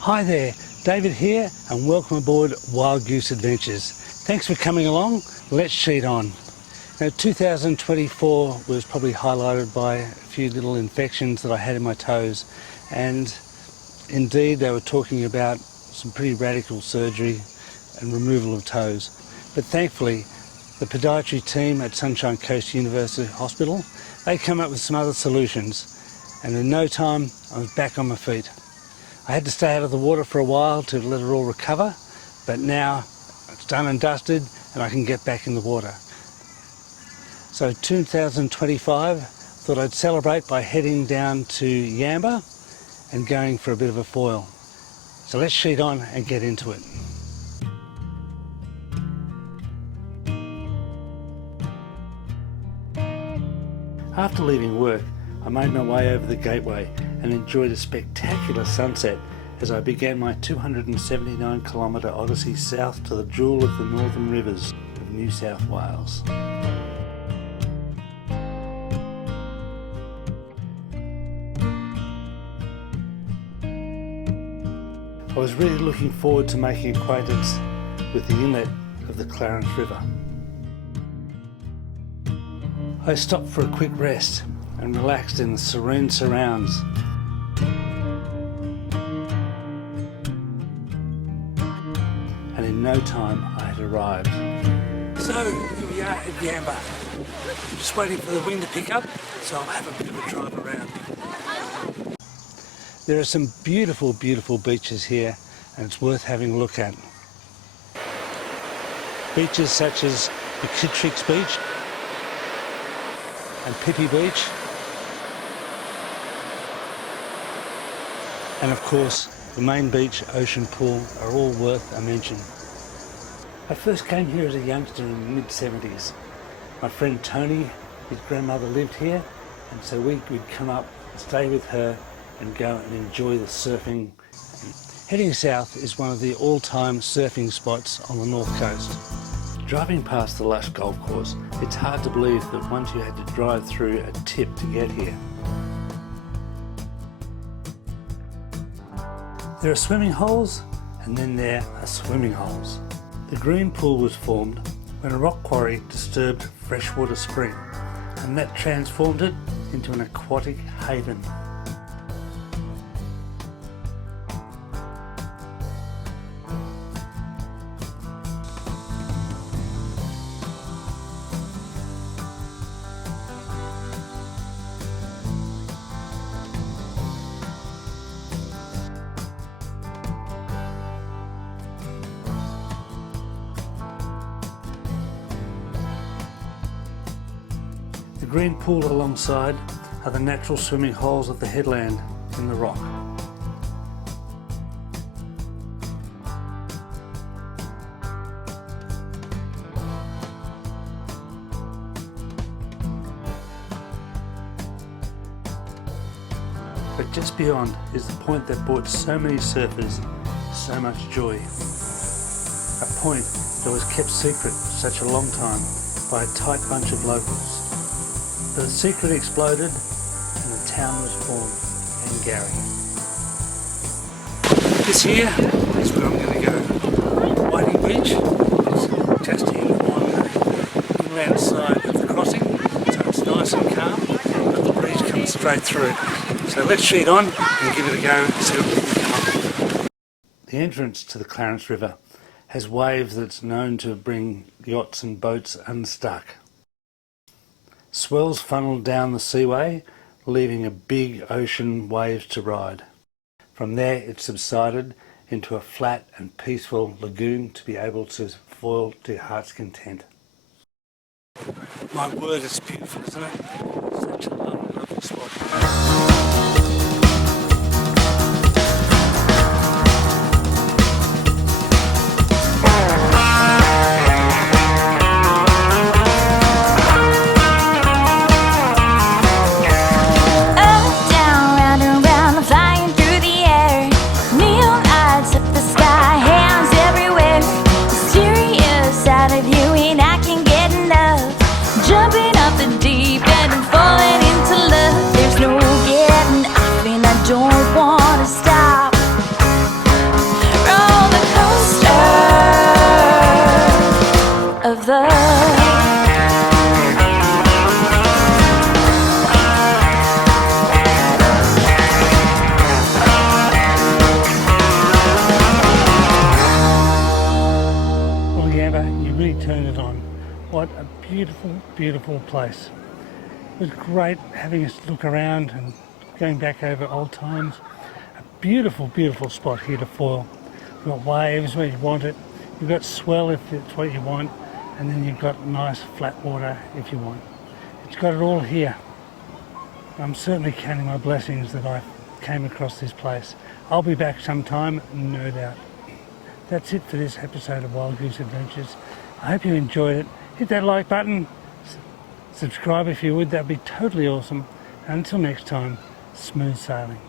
Hi there, David here and welcome aboard Wild Goose Adventures. Thanks for coming along, let's sheet on. Now 2024 was probably highlighted by a few little infections that I had in my toes, and indeed they were talking about some pretty radical surgery and removal of toes. But thankfully the podiatry team at Sunshine Coast University Hospital, they come up with some other solutions, and in no time I was back on my feet. I had to stay out of the water for a while to let it all recover, but now it's done and dusted and I can get back in the water. So 2025, thought I'd celebrate by heading down to Yamba and going for a bit of a foil. So let's sheet on and get into it. After leaving work, I made my way over the gateway and enjoyed a spectacular sunset as I began my 279 kilometre odyssey south to the jewel of the northern rivers of New South Wales. I was really looking forward to making acquaintance with the inlet of the Clarence River. I stopped for a quick rest and relaxed in the serene surrounds. And in no time I had arrived. So here we are at Yamba. I'm just waiting for the wind to pick up so I'll have a bit of a drive around. There are some beautiful, beautiful beaches here and it's worth having a look at. Beaches such as the Kitrix Beach and Pippi Beach, and of course the main beach, Ocean Pool, are all worth a mention. I first came here as a youngster in the mid-70s. My friend Tony, his grandmother lived here, and so we would come up, stay with her and go and enjoy the surfing. Heading south is one of the all-time surfing spots on the north coast. Driving past the lush golf course, it's hard to believe that once you had to drive through a tip to get here. There are swimming holes, and then there are swimming holes. The green pool was formed when a rock quarry disturbed freshwater spring, and that transformed it into an aquatic haven. The green pool alongside are the natural swimming holes of the headland in the rock. But just beyond is the point that brought so many surfers so much joy. A point that was kept secret for such a long time by a tight bunch of locals. But the secret exploded and the town was formed in Gary. This here is where I'm going to go. Whiting Beach is just here on the inland side of the crossing, so it's nice and calm, but the breeze comes straight through. So let's sheet on and give it a go and see what we can come up. The entrance to the Clarence River has waves that's known to bring yachts and boats unstuck. Swells funneled down the seaway, leaving a big ocean wave to ride. From there it subsided into a flat and peaceful lagoon to be able to foil to your heart's content. My word, it's beautiful, isn't it? Such a lovely, lovely spot. Jumping off the deep end and falling into love. There's no turned it on. What a beautiful, beautiful place. It was great having us look around and going back over old times. A beautiful, beautiful spot here to foil. You've got waves where you want it, you've got swell if it's what you want, and then you've got nice flat water if you want. It's got it all here. I'm certainly counting my blessings that I came across this place. I'll be back sometime, no doubt. That's it for this episode of Wild Goose Adventures. I hope you enjoyed it. Hit that like button, subscribe if you would, that'd be totally awesome. And until next time, smooth sailing.